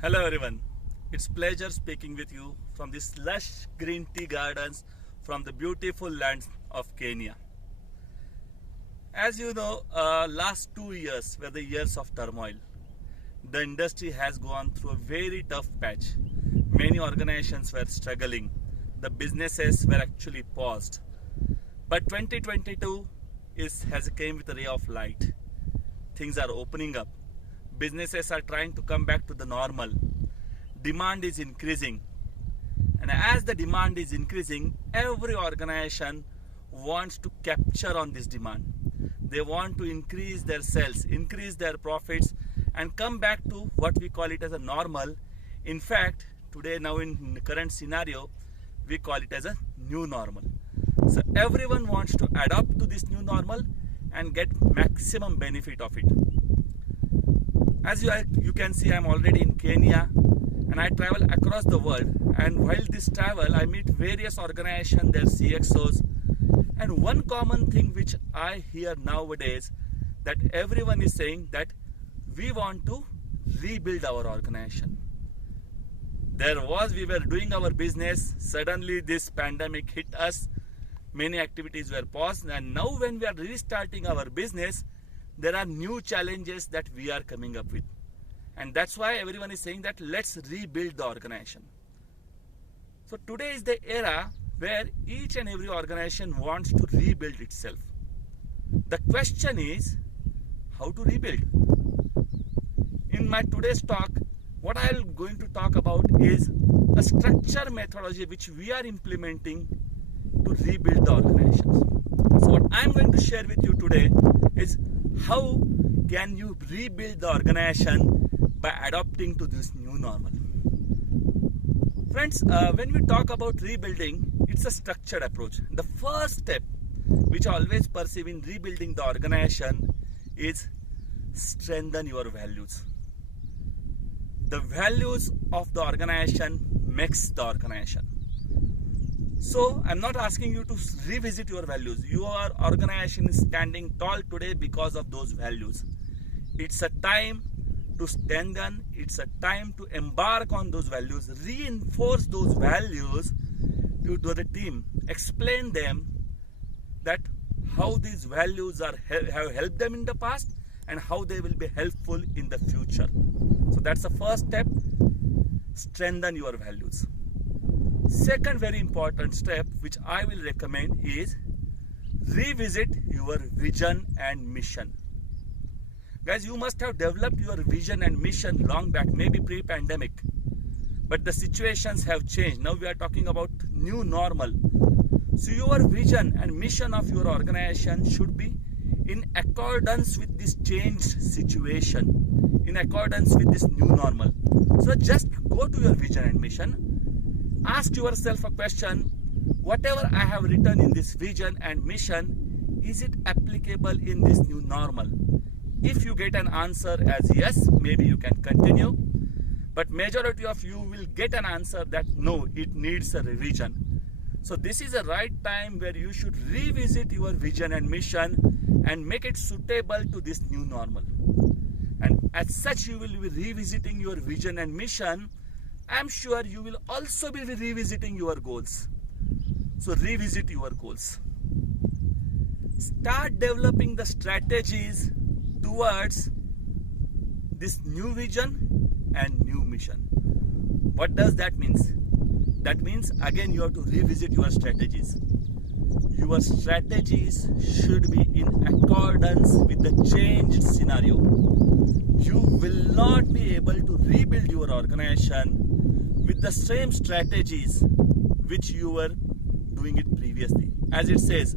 Hello everyone, it's pleasure speaking with you from these lush green tea gardens from the beautiful lands of Kenya. As you know, last 2 years were the years of turmoil. The industry has gone through a very tough patch. Many organizations were struggling. The businesses were actually paused. But 2022 has came with a ray of light. Things are opening up. Businesses are trying to come back to the normal. Demand is increasing. And as the demand is increasing, every organization wants to capture on this demand. They want to increase their sales, increase their profits, and come back to what we call it as a normal. In fact, today now in the current scenario, we call it as a new normal. So everyone wants to adapt to this new normal and get maximum benefit of it. As you can see, I'm already in Kenya and I travel across the world, and while this travel I meet various organizations, their CXOs, and one common thing which I hear nowadays, that everyone is saying that we want to rebuild our organization. We were doing our business, suddenly this pandemic hit us, many activities were paused, and now when we are restarting our business, there are new challenges that we are coming up with. And that's why everyone is saying that let's rebuild the organization. So today is the era where each and every organization wants to rebuild itself. The question is, how to rebuild? In my today's talk, what I am going to talk about is a structure methodology which we are implementing to rebuild the organizations. So what I am going to share with you today is how can you rebuild the organization by adapting to this new normal. Friends, when we talk about rebuilding, it's a structured approach. The first step which I always perceive in rebuilding the organization is strengthen your values. The values of the organization makes the organization. So I'm not asking you to revisit your values. Your organization is standing tall today because of those values. It's a time to strengthen, it's a time to embark on those values, reinforce those values to the team, explain them that how these values have helped them in the past and how they will be helpful in the future. So that's the first step, strengthen your values. Second very important step which I will recommend is revisit your vision and mission. Guys, you must have developed your vision and mission long back, maybe pre-pandemic. But the situations have changed. Now we are talking about new normal. So your vision and mission of your organization should be in accordance with this changed situation, in accordance with this new normal. So just go to your vision and mission. Ask yourself a question, whatever I have written in this vision and mission, is it applicable in this new normal? If you get an answer as yes, maybe you can continue. But majority of you will get an answer that no, it needs a revision. So this is the right time where you should revisit your vision and mission and make it suitable to this new normal. And as such, you will be revisiting your vision and mission. I'm sure you will also be revisiting your goals. So revisit your goals. Start developing the strategies towards this new vision and new mission. What does that mean? That means again you have to revisit your strategies. Your strategies should be in accordance with the changed scenario. You will not be able to rebuild your organization with the same strategies which you were doing it previously. As it says,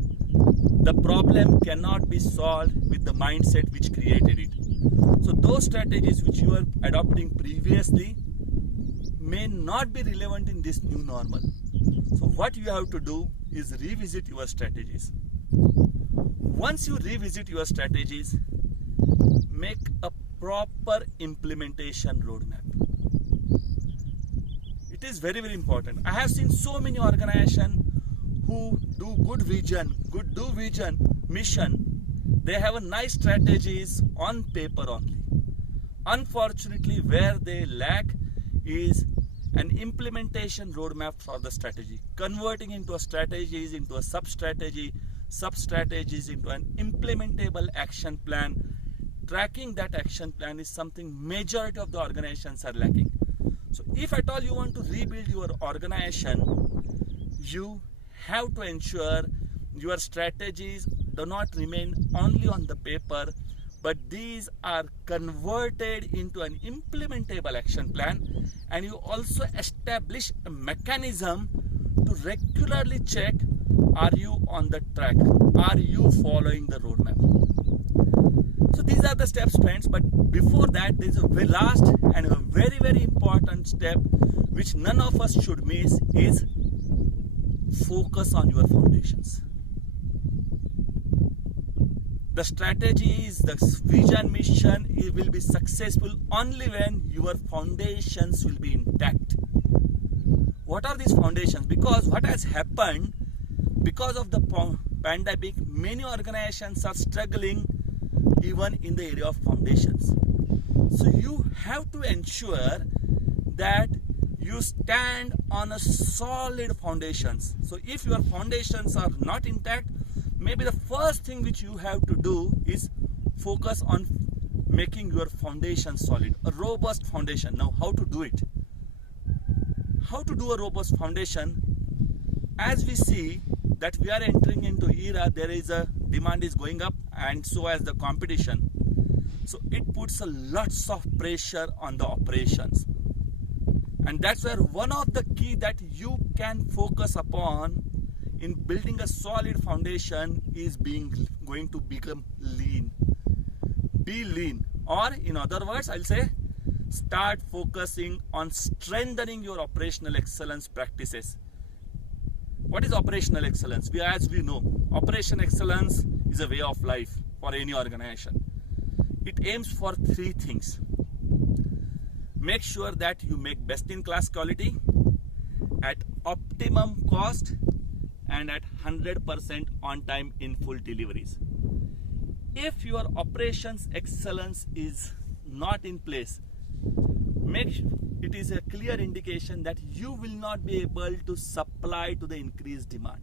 the problem cannot be solved with the mindset which created it. So those strategies which you are adopting previously may not be relevant in this new normal. So what you have to do is revisit your strategies. Once you revisit your strategies, make a proper implementation roadmap. It is very, very important. I have seen so many organizations who do good vision, mission. They have a nice strategies on paper only. Unfortunately, where they lack is an implementation roadmap for the strategy. Converting into a strategy into a sub-strategy, sub-strategies into an implementable action plan. Tracking that action plan is something majority of the organizations are lacking. So if at all you want to rebuild your organization, you have to ensure your strategies do not remain only on the paper, but these are converted into an implementable action plan, and you also establish a mechanism to regularly check, are you on the track, are you following the roadmap. So these are the steps, friends, but before that there is a very last and a very, very important step which none of us should miss, is focus on your foundations. The strategies, the vision, mission, it will be successful only when your foundations will be intact. What are these foundations? Because what has happened, because of the pandemic, many organizations are struggling even in the area of foundations. So you have to ensure that you stand on a solid foundations. So if your foundations are not intact, maybe the first thing which you have to do is focus on making your foundation solid, a robust foundation. Now, how to do it? How to do a robust foundation? As we see that we are entering into era, there is a demand is going up, and so as the competition. So it puts a lots of pressure on the operations, and that's where one of the key that you can focus upon in building a solid foundation is going to become lean. Be lean, or in other words, I'll say start focusing on strengthening your operational excellence practices. What is operational excellence? As we know, operational excellence is a way of life for any organization. It aims for three things. Make sure that you make best-in-class quality at optimum cost and at 100% on time in full deliveries. If your operations excellence is not in place, it is a clear indication that you will not be able to supply to the increased demand.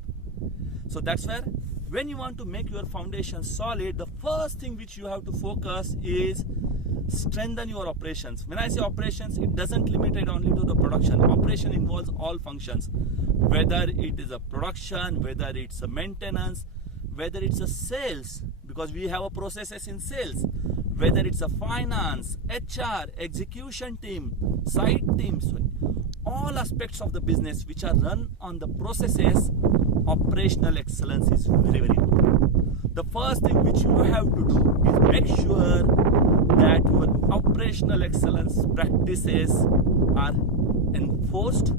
So that's where when you want to make your foundation solid, the first thing which you have to focus is strengthen your operations. When I say operations, it doesn't limit it only to the production. Operation involves all functions, whether it is a production, whether it's a maintenance, whether it's a sales, because we have a processes in sales, whether it's a finance, HR, execution team, site teams, all aspects of the business which are run on the processes, operational excellence is very, very important. The first thing which you have to do is make sure that your operational excellence practices are enforced,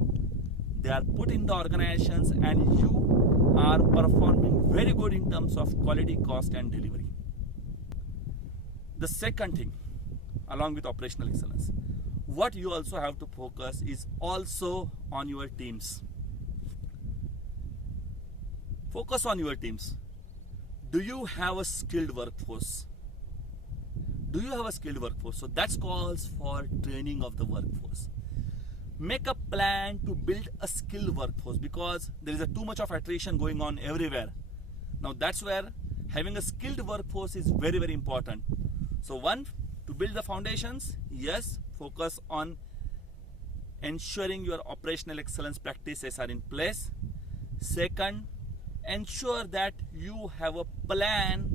they are put in the organizations, and you are performing very good in terms of quality, cost and delivery. The second thing, along with operational excellence, what you also have to focus is also on your teams. Focus on your teams. Do you have a skilled workforce? Do you have a skilled workforce? So that calls for training of the workforce. Make a plan to build a skilled workforce, because there is too much of attrition going on everywhere. Now that's where having a skilled workforce is very, very important. So one, to build the foundations, yes, focus on ensuring your operational excellence practices are in place. Second, ensure that you have a plan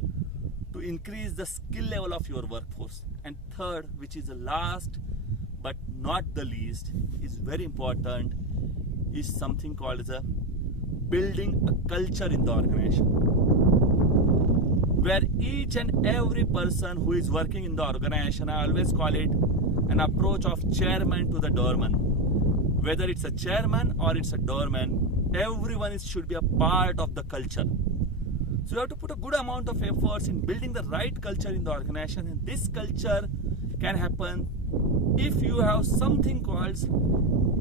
to increase the skill level of your workforce. And third, which is the last but not the least, is very important, is something called as a building a culture in the organization, where each and every person who is working in the organization, I always call it an approach of chairman to the doorman. Whether it's a chairman or it's a doorman, everyone should be a part of the culture. So you have to put a good amount of efforts in building the right culture in the organization, and this culture can happen if you have something called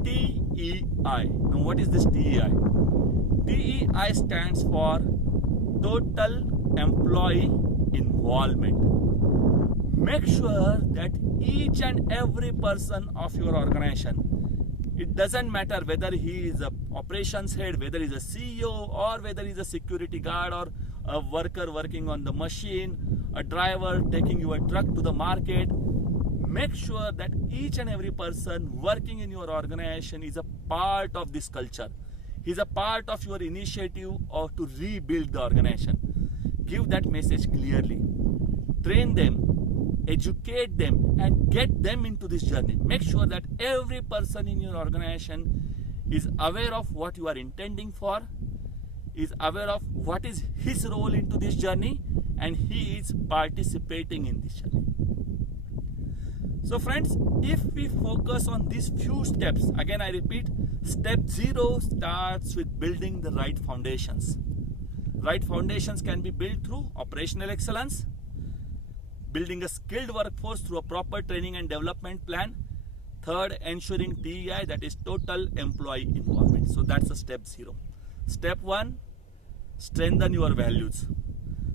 TEI. Now what is this TEI? TEI stands for Total Employee Involvement. Make sure that each and every person of your organization It doesn't matter whether he is a operations head, whether he's a CEO, or whether he's a security guard, or a worker working on the machine, a driver taking your truck to the market. Make sure that each and every person working in your organization is a part of this culture. He's a part of your initiative or to rebuild the organization. Give that message clearly. Train them, educate them, and get them into this journey. Make sure that every person in your organization is aware of what you are intending for, is aware of what is his role into this journey, and he is participating in this journey. So friends, if we focus on these few steps, again I repeat, step 0 starts with building the right foundations. Right foundations can be built through operational excellence, building a skilled workforce through a proper training and development plan. Third, ensuring TEI, that is total employee involvement. So that's a step 0. Step 1, strengthen your values.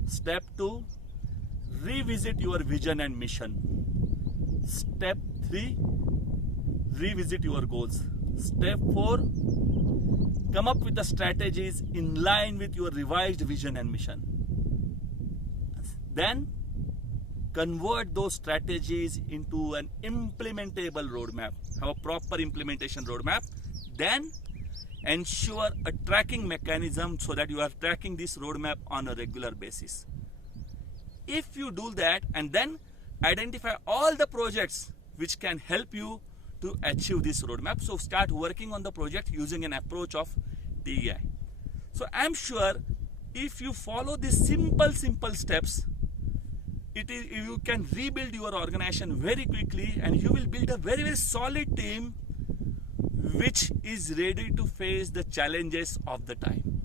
Step 2, revisit your vision and mission. Step 3, revisit your goals. Step 4, come up with the strategies in line with your revised vision and mission. Then convert those strategies into an implementable roadmap. Have a proper implementation roadmap. Then ensure a tracking mechanism so that you are tracking this roadmap on a regular basis. If you do that, and then identify all the projects which can help you to achieve this roadmap. So start working on the project using an approach of TEI. So I'm sure if you follow these simple steps, you can rebuild your organization very quickly, and you will build a very solid team which is ready to face the challenges of the time.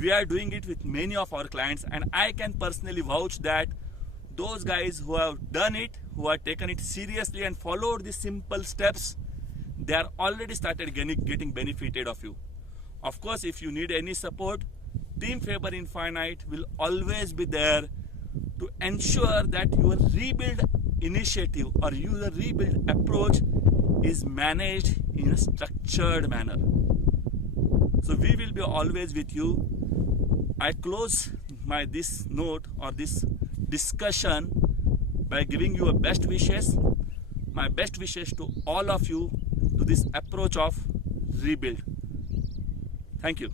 We are doing it with many of our clients, and I can personally vouch that those guys who have done it, who have taken it seriously and followed these simple steps, they are already started getting benefited of you. Of course, if you need any support, Team Faber Infinite will always be there to ensure that your rebuild initiative or your rebuild approach is managed in a structured manner. So we will be always with you. I close this note or this discussion by giving you a best wishes. My best wishes to all of you to this approach of rebuild. Thank you.